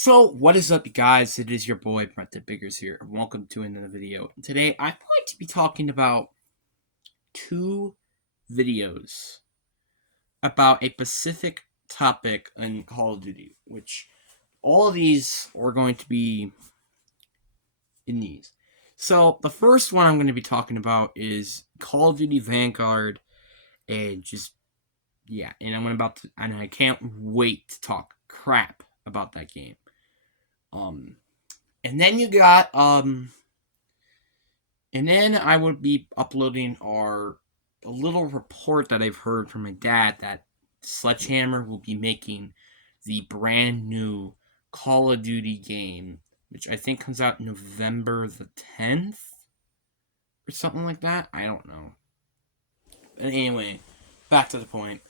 So, what is up, you guys? It is your boy, Brent the Biggers here, and welcome to another video. Today, I'm going to be talking about two videos about a specific topic in Call of Duty, which all of these are going to be in these. So, the first one I'm going to be talking about is Call of Duty Vanguard, and and I can't wait to talk crap about that game. And then you got and then I would be uploading a little report that I've heard from my dad that Sledgehammer will be making the brand new Call of Duty game, which I think comes out November the 10th or something like that. I don't know. But anyway, back to the point.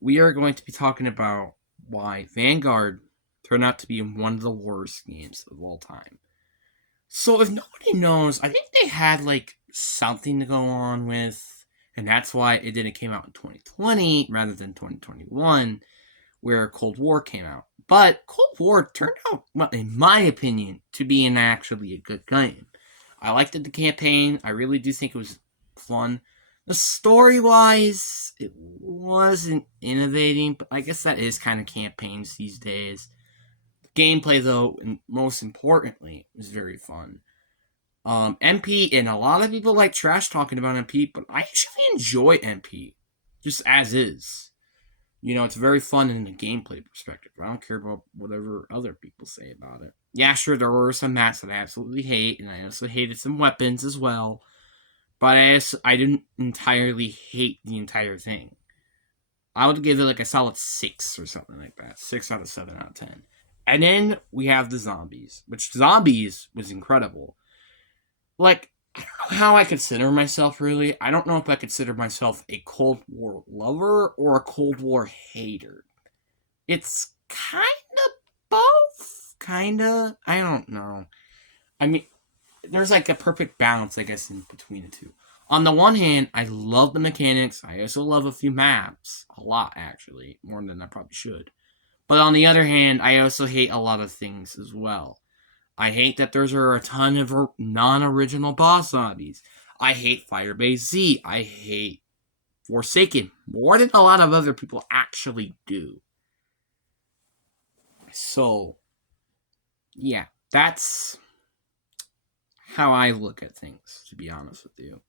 We are going to be talking about why Vanguard turned out to be one of the worst games of all time. So if nobody knows, I think they had like something to go on with, and that's why it didn't came out in 2020 rather than 2021, where Cold War came out. But Cold War turned out, well, in my opinion, to be actually a good game. I liked the campaign. I really do think it was fun. The story-wise, it wasn't innovating, but I guess that is kind of campaigns these days. Gameplay, though, and most importantly, was very fun. MP, and a lot of people like trash talking about MP, but I actually enjoy MP, just as is. You know, it's very fun in the gameplay perspective. I don't care about whatever other people say about it. Yeah, sure, there were some maps that I absolutely hate, and I also hated some weapons as well, but I didn't entirely hate the entire thing. I would give it like a solid 6 or something like that. 6 out of 7 out of 10. And then we have the zombies, which zombies was incredible. Like, I don't know how I consider myself, really. I don't know if I consider myself a Cold War lover or a Cold War hater. It's kind of both. Kinda. I don't know. I mean, there's like a perfect balance, I guess, in between the two. On the one hand, I love the mechanics. I also love a few maps. A lot, actually. More than I probably should. But on the other hand, I also hate a lot of things as well. I hate that there's a ton of non-original boss zombies. I hate Firebase Z. I hate Forsaken more than a lot of other people actually do. So, yeah, that's how I look at things, to be honest with you.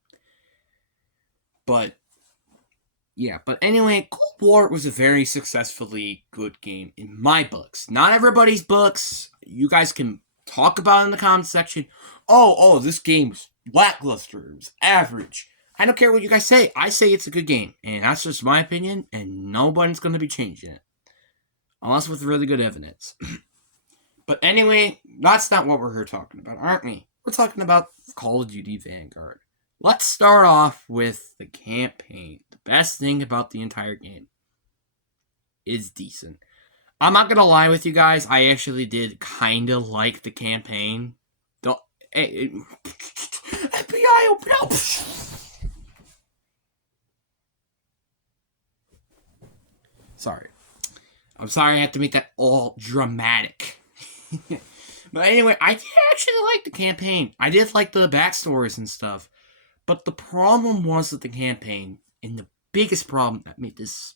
But anyway, Cold War was a very successfully good game in my books. Not everybody's books. You guys can talk about it in the comments section. Oh, this game's lackluster. It was average. I don't care what you guys say. I say it's a good game. And that's just my opinion, and nobody's going to be changing it. Unless with really good evidence. But anyway, that's not what we're here talking about, aren't we? We're talking about Call of Duty Vanguard. Let's start off with the campaign. The best thing about the entire game is decent. I'm not gonna lie with you guys, I actually did kind of like the campaign. FBI, open up! Sorry. I'm sorry I have to make that all dramatic. But anyway, I did actually like the campaign. I did like the backstories and stuff. But the problem was with the campaign, and the biggest problem that made this,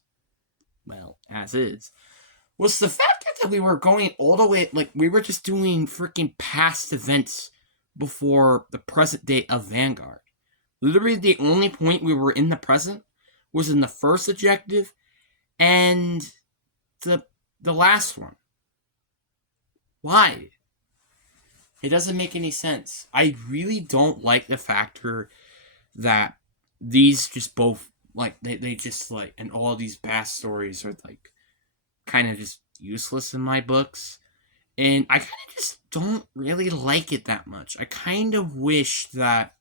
well, as is, was the fact that we were going all the way, like, we were just doing freaking past events before the present day of Vanguard. Literally, the only point we were in the present was in the first objective and the last one. Why? It doesn't make any sense. I really don't like the factor that these just both, like, they just, like, and all these backstories are, like, kind of just useless in my books. And I kind of just don't really like it that much. I kind of wish that,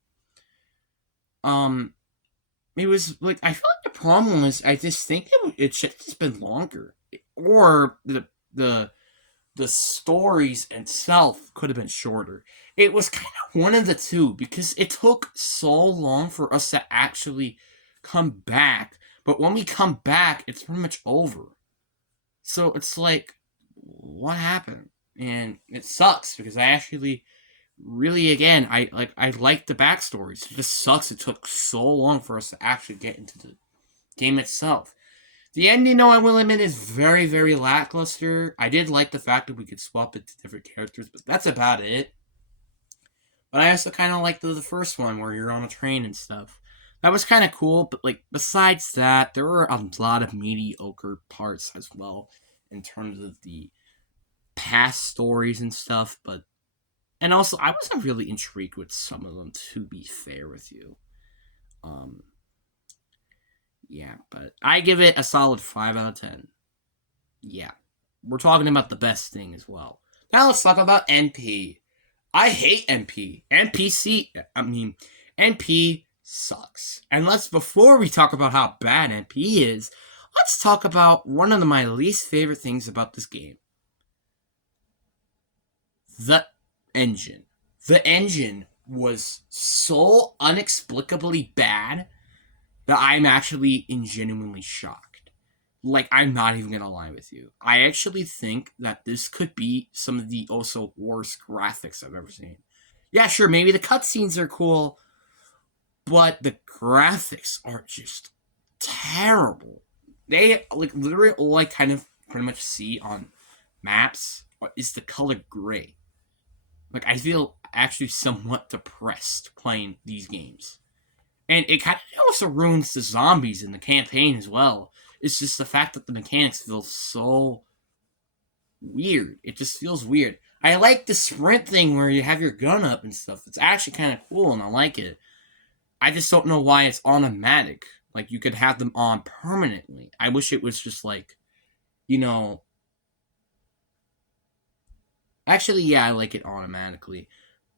it was, like, I feel like the problem is, I just think it should have just been longer. Or the stories itself could have been shorter. It was kind of one of the two, because it took so long for us to actually come back. But when we come back, it's pretty much over. So it's like, what happened? and it sucks because I actually really, again, I like the backstories. It just sucks it took so long for us to actually get into the game itself. The ending, though, I will admit, is very, very lackluster. I did like the fact that we could swap it to different characters, but that's about it. But I also kind of like the first one where you're on a train and stuff. That was kind of cool, but like besides that, there were a lot of mediocre parts as well in terms of the past stories and stuff. But and also, I wasn't really intrigued with some of them. To be fair with you, um, yeah, but I give it a solid 5 out of 10. Yeah, we're talking about the best thing as well. Now let's talk about NP. I hate NP. NP sucks. And before we talk about how bad NP is, let's talk about one of my least favorite things about this game. The engine. The engine was so inexplicably bad that I'm actually genuinely shocked. Like, I'm not even gonna lie with you. I actually think that this could be some of the also worst graphics I've ever seen. Yeah, sure, maybe the cutscenes are cool, but the graphics are just terrible. They, like, literally all I kind of pretty much see on maps is the color gray. Like, I feel actually somewhat depressed playing these games. And it kind of also ruins the zombies in the campaign as well. It's just the fact that the mechanics feel so weird. It just feels weird. I like the sprint thing where you have your gun up and stuff. It's actually kind of cool and I like it. I just don't know why it's automatic. Like, you could have them on permanently. I wish it was just like, you know... Actually, yeah, I like it automatically.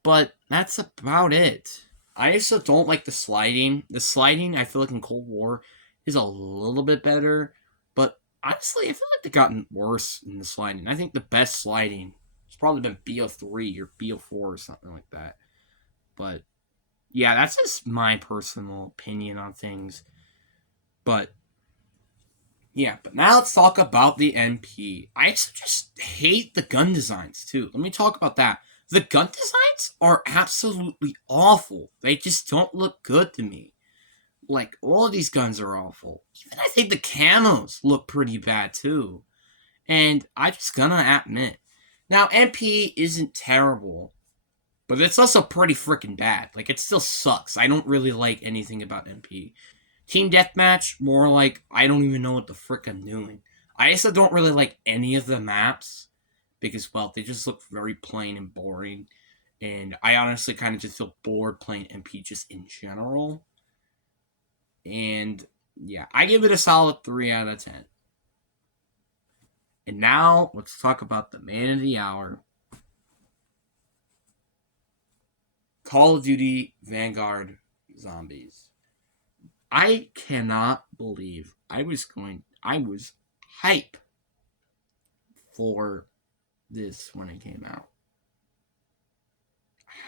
But that's about it. I also don't like the sliding. The sliding, I feel like in Cold War, is a little bit better. But honestly, I feel like they've gotten worse in the sliding. I think the best sliding has probably been BO3 or BO4 or something like that. But yeah, that's just my personal opinion on things. But yeah, but now let's talk about the NP. I just hate the gun designs too. Let me talk about that. The gun designs are absolutely awful. They just don't look good to me. Like, all of these guns are awful. Even I think the camos look pretty bad too. And I just gonna admit. Now, NP isn't terrible, but it's also pretty freaking bad. Like, it still sucks. I don't really like anything about NP. Team Deathmatch, more like, I don't even know what the frick I'm doing. I also don't really like any of the maps, because, well, they just look very plain and boring. And I honestly kind of just feel bored playing NP just in general. And, yeah, I give it a solid 3 out of 10. And now, let's talk about the man of the hour. Call of Duty Vanguard Zombies. I cannot believe I was hype for this when it came out.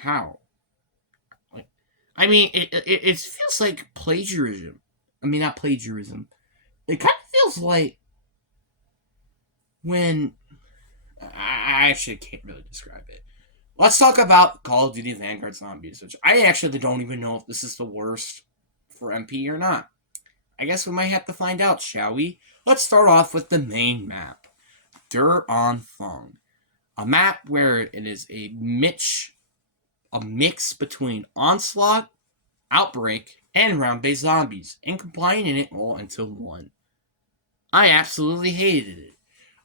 How? Like, I mean, it feels like plagiarism. I mean, not plagiarism. It kind of feels like when... I actually can't really describe it. Let's talk about Call of Duty Vanguard Zombies, which I actually don't even know if this is the worst for MP or not. I guess we might have to find out, shall we? Let's start off with the main map, Der Anfang. A map where it is a mix between Onslaught, Outbreak, and round-based zombies, and combining it all into one. I absolutely hated it.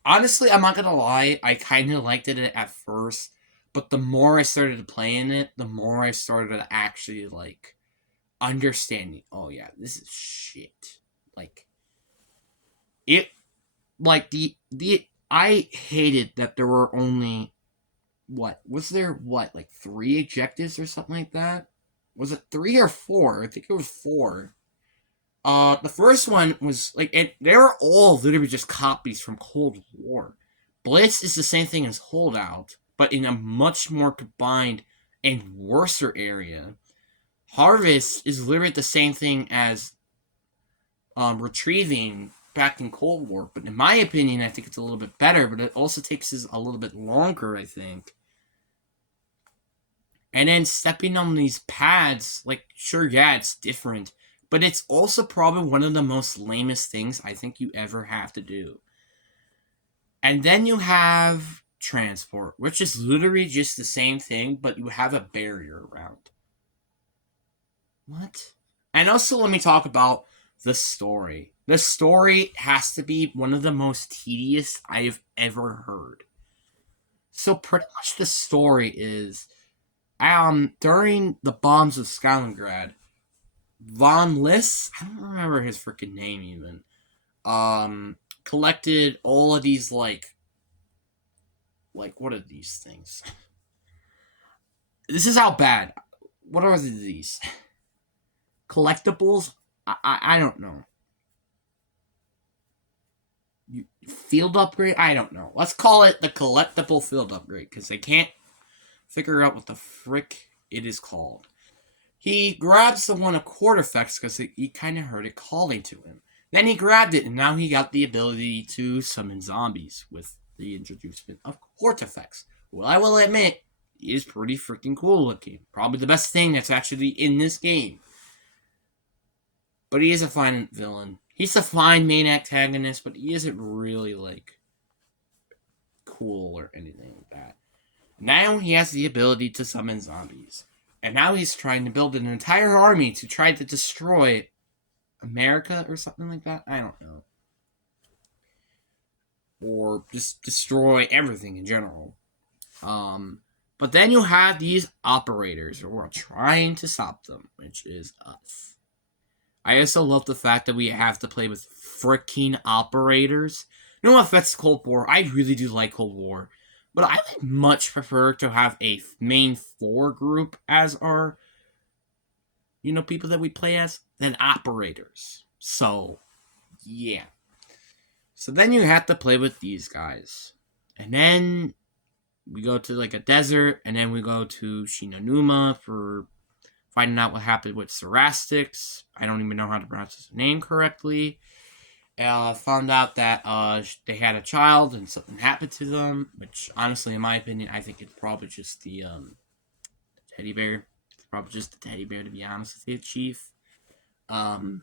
Honestly, I'm not gonna lie, I kind of liked it at first, but the more I started playing it, the more I started to actually, like, understanding, oh yeah, this is shit. Like, it, like, I hated that there were only, like 3 objectives or something like that? Was it 3 or 4? I think it was 4. The first one was, like, they were all literally just copies from Cold War. Blitz is the same thing as Holdout, but in a much more combined and worser area. Harvest is literally the same thing as Retrieving, back in Cold War, but in my opinion, I think it's a little bit better, but it also takes us a little bit longer, I think. And then stepping on these pads, like, sure, yeah, it's different, but it's also probably one of the most lamest things I think you ever have to do. And then you have transport, which is literally just the same thing, but you have a barrier around. What? And also, let me talk about the story. The story has to be one of the most tedious I've ever heard. So pretty much the story is, during the bombs of Stalingrad, Von List, I don't remember his freaking name even, collected all of these, like, what are these things? This is how bad. What are these? Collectibles? I don't know. Field upgrade? I don't know. Let's call it the collectible field upgrade, because I can't figure out what the frick it is called. He grabs the one of Quarterfex because he kind of heard it calling to him. Then he grabbed it, and now he got the ability to summon zombies with the introduction of Quarterfex. Well, I will admit, he is pretty freaking cool looking. Probably the best thing that's actually in this game. But he is a fine villain. He's a fine main antagonist, but he isn't really, like, cool or anything like that. Now he has the ability to summon zombies. And now he's trying to build an entire army to try to destroy America or something like that. I don't know. Or just destroy everything in general. But then you have these operators who are trying to stop them, which is us. I also love the fact that we have to play with freaking operators. No offense to Cold War, I really do like Cold War. But I would much prefer to have a main 4 group as our, people that we play as, than operators. So, yeah. So then you have to play with these guys. And then we go to, like, a desert, and then we go to Shinonuma for finding out what happened with Serastics. I don't even know how to pronounce his name correctly. Found out that they had a child and something happened to them, which, honestly, in my opinion, I think it's probably just the teddy bear. It's probably just the teddy bear, to be honest with you, Chief. And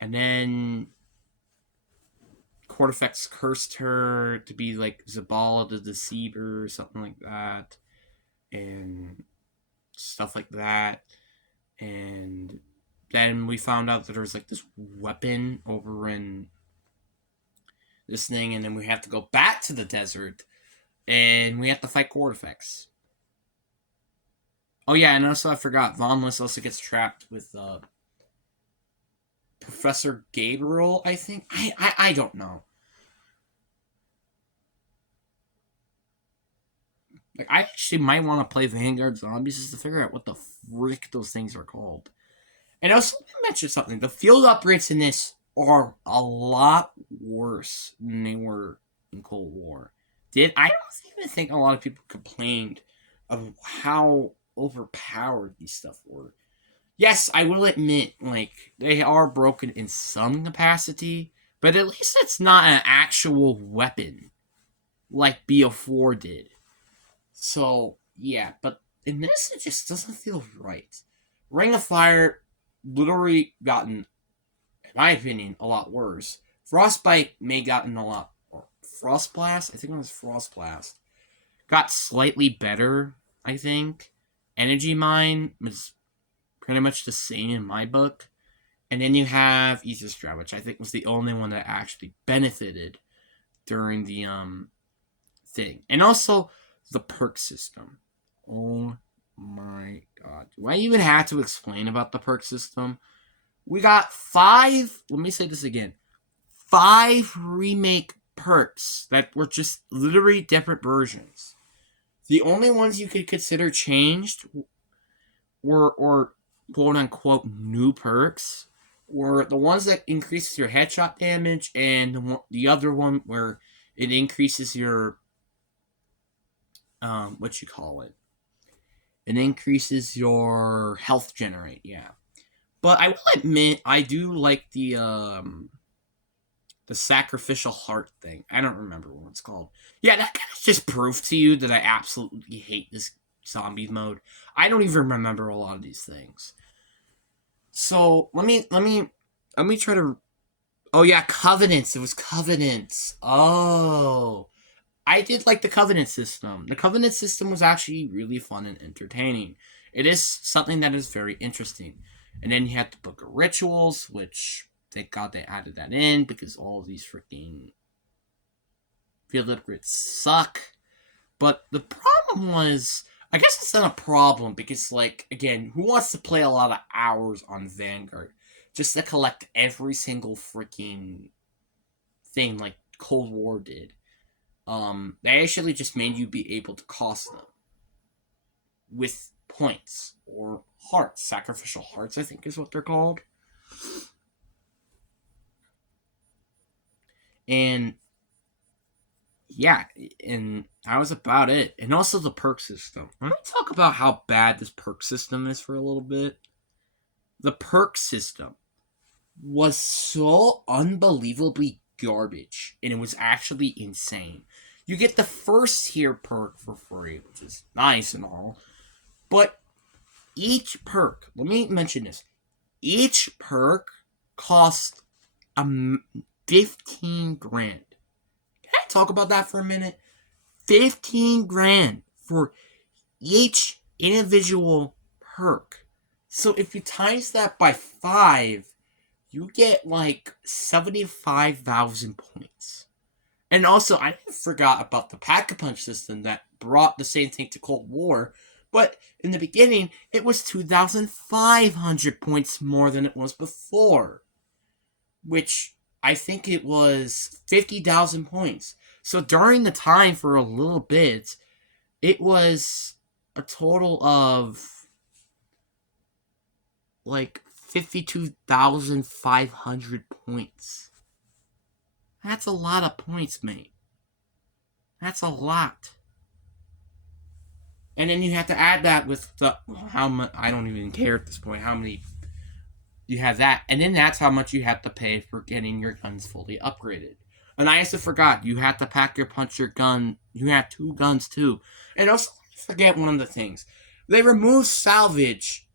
then Quarterfex cursed her to be like Zabala the Deceiver or something like that. And stuff like that. And then we found out that there was, like, this weapon over in this thing, and then we have to go back to the desert, and we have to fight Quarterfex. Oh yeah, and also I forgot, Von List also gets trapped with Professor Gabriel, I think? I don't know. Like, I actually might want to play Vanguard Zombies just to figure out what the frick those things are called. And also, let me mention something. The field upgrades in this are a lot worse than they were in Cold War. I don't even think a lot of people complained of how overpowered these stuff were. Yes, I will admit, like, they are broken in some capacity, but at least it's not an actual weapon like BO4 did. So, yeah, but in this, it just doesn't feel right. Ring of Fire literally gotten, in my opinion, a lot worse. Frostbite may gotten a lot, or Frostblast? I think it was Frostblast. Got slightly better, I think. Energy Mine was pretty much the same in my book. And then you have Aethystra, which I think was the only one that actually benefited during the thing. And also the perk system. Oh my god. Do I even have to explain about the perk system? We got 5, let me say this again, 5 remake perks that were just literally different versions. The only ones you could consider changed were, or quote unquote, new perks, were the ones that increases your headshot damage, and the other one where it increases your, what you call it? It increases your health generate, yeah. But I will admit, I do like the sacrificial heart thing. I don't remember what it's called. Yeah, that kind of just proved to you that I absolutely hate this zombie mode. I don't even remember a lot of these things. So let me try to. Oh yeah, Covenants. It was Covenants. Oh, I did like the Covenant system. The Covenant system was actually really fun and entertaining. It is something that is very interesting. And then you had the Book of Rituals, which thank God they added that in because all of these freaking field upgrades suck. But the problem was, I guess it's not a problem because, like, again, who wants to play a lot of hours on Vanguard just to collect every single freaking thing like Cold War did? They actually just made you be able to cost them with points or hearts, sacrificial hearts, I think is what they're called. And yeah, and that was about it. And also the perk system. I'm gonna talk about how bad this perk system is for a little bit. The perk system was so unbelievably garbage, and it was actually insane. You get the first tier perk for free, which is nice and all, but each perk, let me mention this, each perk costs a 15 grand. Can I talk about that for a minute? 15 grand for each individual perk. So if you times that by 5, you get like 75,000 points. And also, I forgot about the Pack-a-Punch system that brought the same thing to Cold War, but in the beginning, it was 2,500 points more than it was before, which I think it was 50,000 points. So during the time for a little bit, it was a total of like 52,500 points. That's a lot of points, mate. That's a lot. And then you have to add that with the how much, I don't even care at this point how many you have that, and then that's how much you have to pay for getting your guns fully upgraded. And I also forgot you have to pack your punch your gun. You have 2 guns too, and also forget one of the things. They removed salvage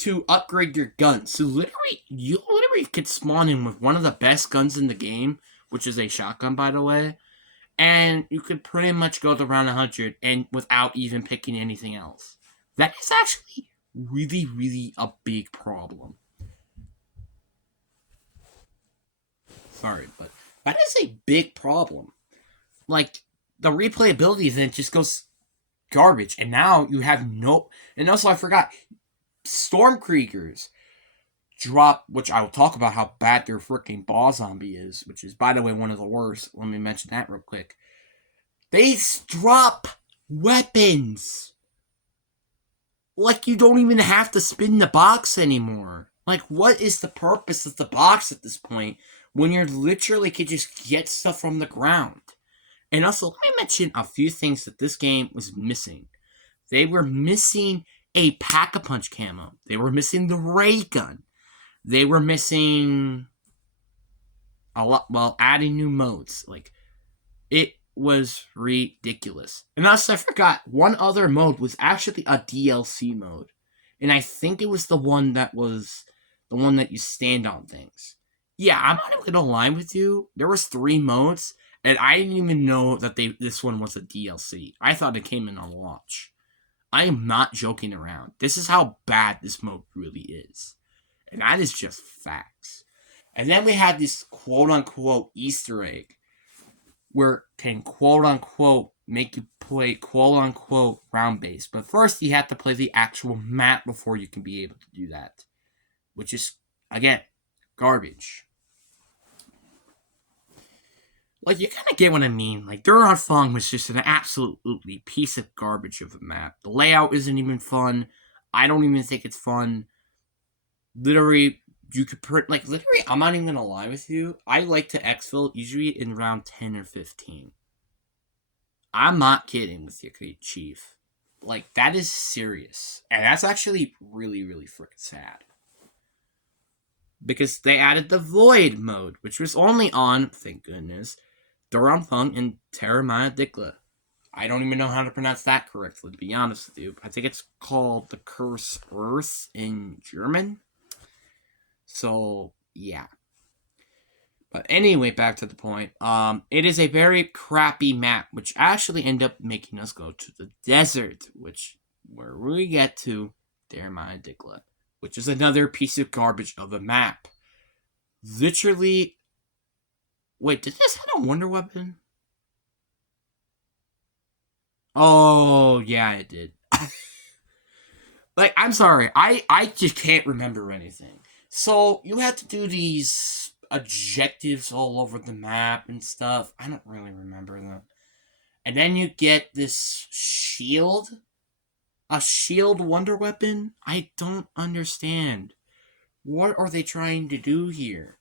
to upgrade your gun. So literally, you literally could spawn in with one of the best guns in the game, which is a shotgun, by the way, and you could pretty much go to round 100 and without even picking anything else. That is actually really, really a big problem. Sorry, but that is a big problem. Like, the replayability then just goes garbage, and now you have no. And also, I forgot, Stormkriegers drop, which I will talk about how bad their freaking ball zombie is, which is, by the way, one of the worst. Let me mention that real quick. They drop weapons. Like, you don't even have to spin the box anymore. Like, what is the purpose of the box at this point when you're literally could just get stuff from the ground? And also, let me mention a few things that this game was missing. They were missing a Pack-a-Punch camo. They were missing the ray gun. They were missing a lot, well, adding new modes. Like, it was ridiculous. And also, I forgot, one other mode was actually a DLC mode. And I think it was the one that you stand on things. Yeah, I'm not even gonna lie with you. There was 3 modes, and I didn't even know that this one was a DLC. I thought it came in on launch. I am not joking around. This is how bad this mode really is. And that is just facts. And then we had this quote-unquote Easter egg where can quote-unquote make you play quote-unquote round-based. But first, you have to play the actual map before you can be able to do that. Which is, again, garbage. Like, you kind of get what I mean. Like, Duran Fong was just an absolutely piece of garbage of a map. The layout isn't even fun. I don't even think it's fun. Literally, you could literally, I'm not even gonna lie with you. I like to exfil usually in round 10 or 15. I'm not kidding with you, Chief. Like, that is serious. And that's actually really, really freaking sad. because they added the Void mode, which was only on, thank goodness, Duran Punk and Terramana Dikla. I don't even know how to pronounce that correctly, to be honest with you. I think it's called the Curse Earth in German. So, yeah. But anyway, back to the point. It is a very crappy map, which actually ended up making us go to the desert, where we get to Terramana Dikla, which is another piece of garbage of a map. Literally. Wait, did this have a wonder weapon? Oh, yeah, it did. Like, I'm sorry, I just can't remember anything. So, you have to do these objectives all over the map and stuff. I don't really remember them. And then you get this shield. A shield wonder weapon? I don't understand. What are they trying to do here?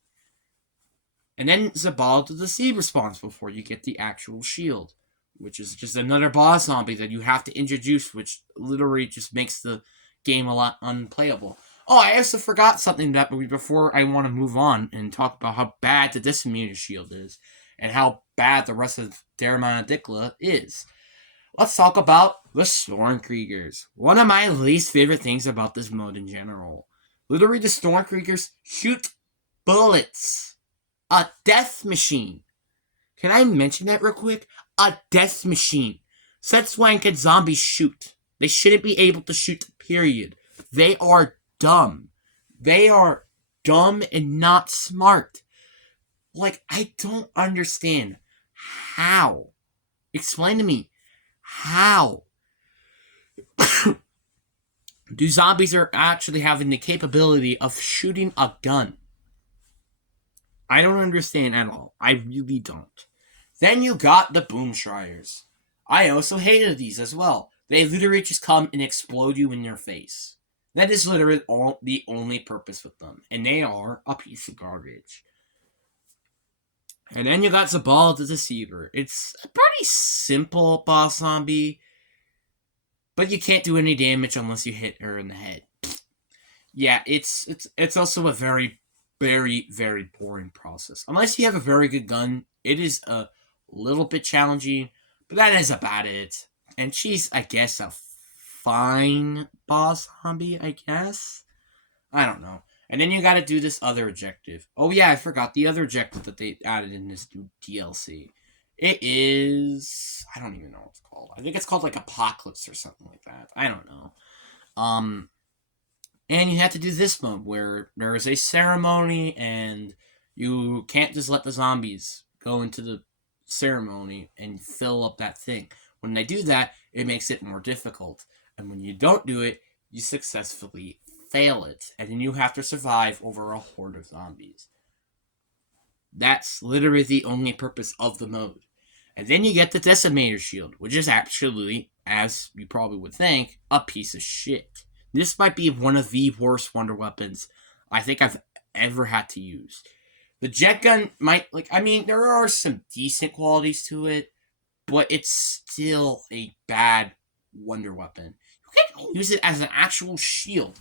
And then Zabal the Deceive responds before you get the actual shield, which is just another boss zombie that you have to introduce, which literally just makes the game a lot unplayable. Oh, I also forgot something that before I want to move on and talk about how bad the Decimator Shield is and how bad the rest of Terramana Dikla is. Let's talk about the Stormkriegers. One of my least favorite things about this mode in general. Literally, the Stormkriegers shoot bullets. A death machine. Can I mention that real quick? A death machine. So that's why can zombies shoot. They shouldn't be able to shoot, period. They are dumb. They are dumb and not smart. Like, I don't understand. How? Explain to me. How? Do zombies are actually having the capability of shooting a gun? I don't understand at all. I really don't. Then you got the Boom Shriers. I also hated these as well. They literally just come and explode you in your face. That is literally the only purpose with them. And they are a piece of garbage. And then you got Zabal the Deceiver. It's a pretty simple boss zombie. But you can't do any damage unless you hit her in the head. Yeah, it's also a very, very, very boring process. Unless you have a very good gun, it is a little bit challenging, but that is about it. And she's, I guess, a fine boss zombie, I guess? I don't know. And then you gotta do this other objective. Oh yeah, I forgot the other objective that they added in this new DLC. It is... I don't even know what it's called. I think it's called, like, Apocalypse or something like that. I don't know. And you have to do this mode where there is a ceremony and you can't just let the zombies go into the ceremony and fill up that thing. When they do that, it makes it more difficult. And when you don't do it, you successfully fail it. And then you have to survive over a horde of zombies. That's literally the only purpose of the mode. And then you get the Decimator Shield, which is absolutely, as you probably would think, a piece of shit. This might be one of the worst wonder weapons I think I've ever had to use. The jet gun might, there are some decent qualities to it, but it's still a bad wonder weapon. You can't use it as an actual shield.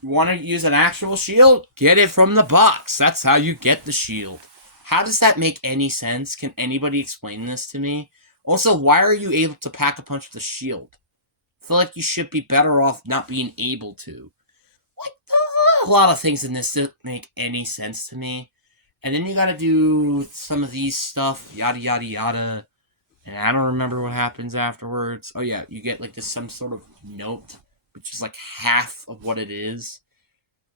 You want to use an actual shield? Get it from the box. That's how you get the shield. How does that make any sense? Can anybody explain this to me? Also, why are you able to pack a punch with a shield? I feel like you should be better off not being able to. Like, a lot of things in this don't make any sense to me. And then you gotta do some of these stuff, yada yada yada. And I don't remember what happens afterwards. Oh yeah, you get like this some sort of note, which is like half of what it is.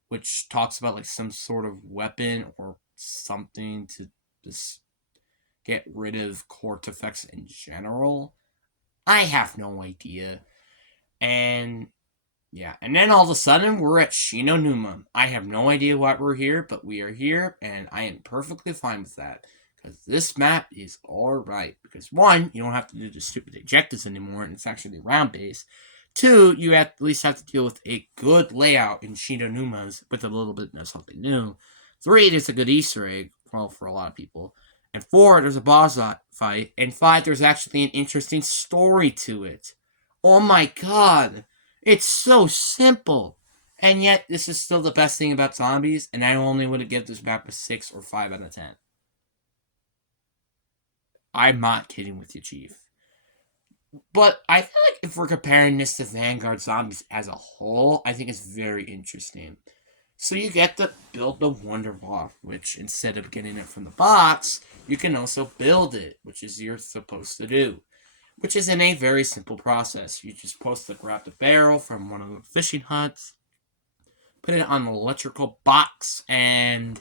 Which talks about like some sort of weapon or something to just get rid of court effects in general. I have no idea. And yeah, and then all of a sudden we're at Shinonuma. I have no idea why we're here, but we are here, and I am perfectly fine with that. Because this map is alright. Because one, you don't have to do the stupid objectives anymore, and it's actually round based. Two, you at least have to deal with a good layout in Shinonumas with a little bit of something new. Three, there's a good Easter egg, well, for a lot of people. And four, there's a boss fight. And five, there's actually an interesting story to it. Oh my god. It's so simple. And yet, this is still the best thing about zombies, and I only would give this map a 6 or 5 out of 10. I'm not kidding with you, Chief. But I feel like if we're comparing this to Vanguard Zombies as a whole, I think it's very interesting. So you get to build the Wonder Wall, which instead of getting it from the box, you can also build it, which is you're supposed to do. Which is in a very simple process. You're just supposed to grab the barrel from one of the fishing huts, put it on an electrical box, and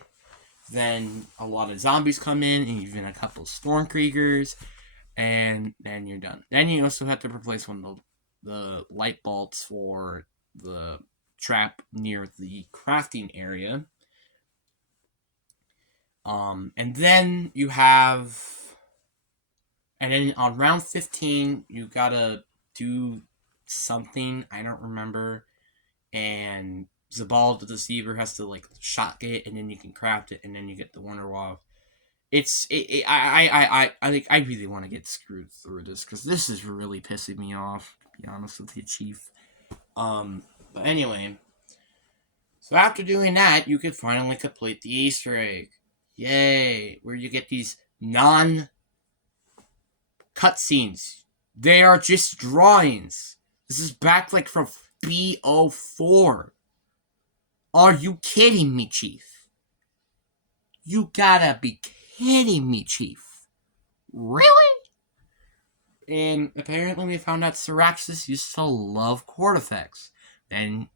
then a lot of zombies come in, and even a couple of Stormkriegers, and then you're done. Then you also have to replace one of the light bulbs for the trap near the crafting area. And then you have, and then on round 15, you gotta do something, I don't remember, and Zabal the Deceiver has to like shock it, and then you can craft it, and then you get the Wonder Wall. I think I really want to get screwed through this because this is really pissing me off. To be honest with you, Chief. But anyway, so after doing that, you can finally complete the Easter egg. Yay! Where you get these non-cutscenes. They are just drawings. This is back like from BO4. Are you kidding me, Chief? You gotta be kidding me, Chief. Really? And apparently we found out Syraxis used to love Cortifex. And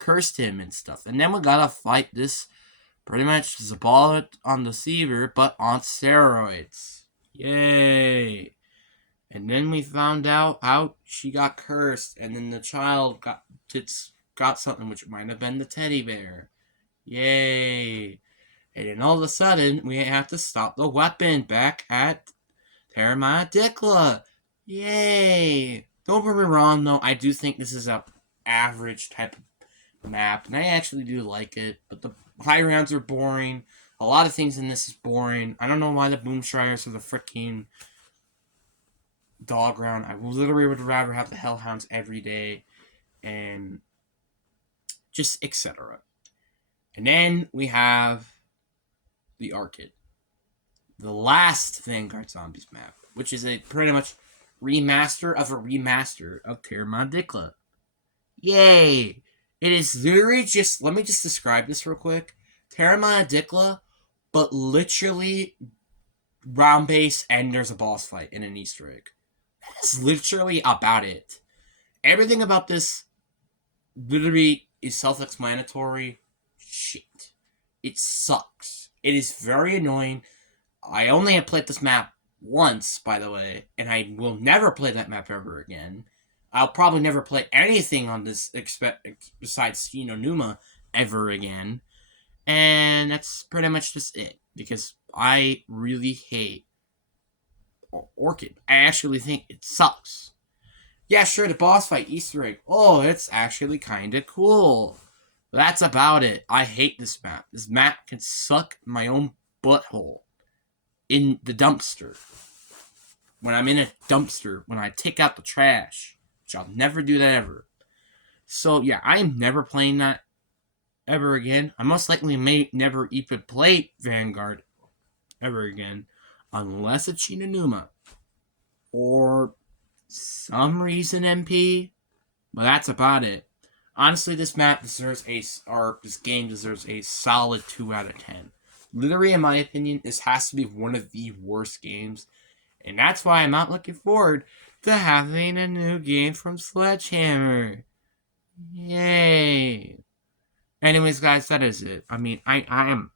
cursed him and stuff. And then we gotta fight this pretty much Zabal on the Deceiver, but on steroids. Yay! And then we found out how she got cursed, and then the child got something, which might have been the teddy bear. Yay! And then all of a sudden, we have to stop the weapon back at Terramana Dikla. Yay! Don't get me wrong, though, I do think this is a average type of map, and I actually do like it, but the high rounds are boring. A lot of things in this is boring. I don't know why the Boom Shriers are the freaking dog round. I literally would rather have the Hellhounds every day, and just etc. And then we have the Arcade, the last Vanguard Zombies map, which is a pretty much remaster of a remaster of Terramana Dikla. Yay! It is literally just, let me just describe this real quick. Terramana Dikla, but literally round base and there's a boss fight in an Easter egg. That's literally about it. Everything about this literally is self-explanatory. Shit. It sucks. It is very annoying. I only have played this map once, by the way, and I will never play that map ever again. I'll probably never play anything on this besides Numa ever again. And that's pretty much just it. Because I really hate Orchid. I actually think it sucks. Yeah, sure, the boss fight Easter egg. Oh, it's actually kind of cool. That's about it. I hate this map. This map can suck my own butthole in the dumpster. When I'm in a dumpster, when I take out the trash, which I'll never do that ever. So, yeah, I am never playing that ever again. I most likely may never even play Vanguard ever again, unless it's Shinonuma or some reason MP, but that's about it. Honestly, this map deserves this game deserves a solid 2 out of 10. Literally, in my opinion, this has to be one of the worst games, and that's why I'm not looking forward to having a new game from Sledgehammer. Yay! Anyways, guys, that is it. I mean, I am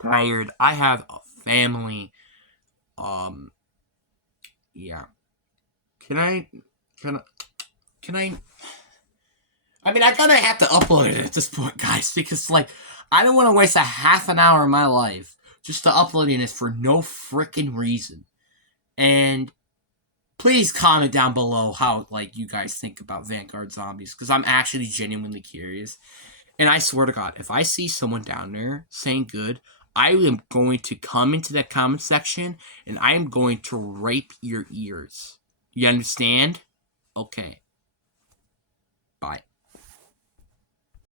tired. I have a family. Yeah. Can I? I mean, I gotta have to upload it at this point, guys, because, like, I don't want to waste a half an hour of my life just to uploading this for no freaking reason. And please comment down below how, like, you guys think about Vanguard Zombies, because I'm actually genuinely curious. And I swear to God, if I see someone down there saying good, I am going to come into that comment section, and I am going to rape your ears. You understand? Okay.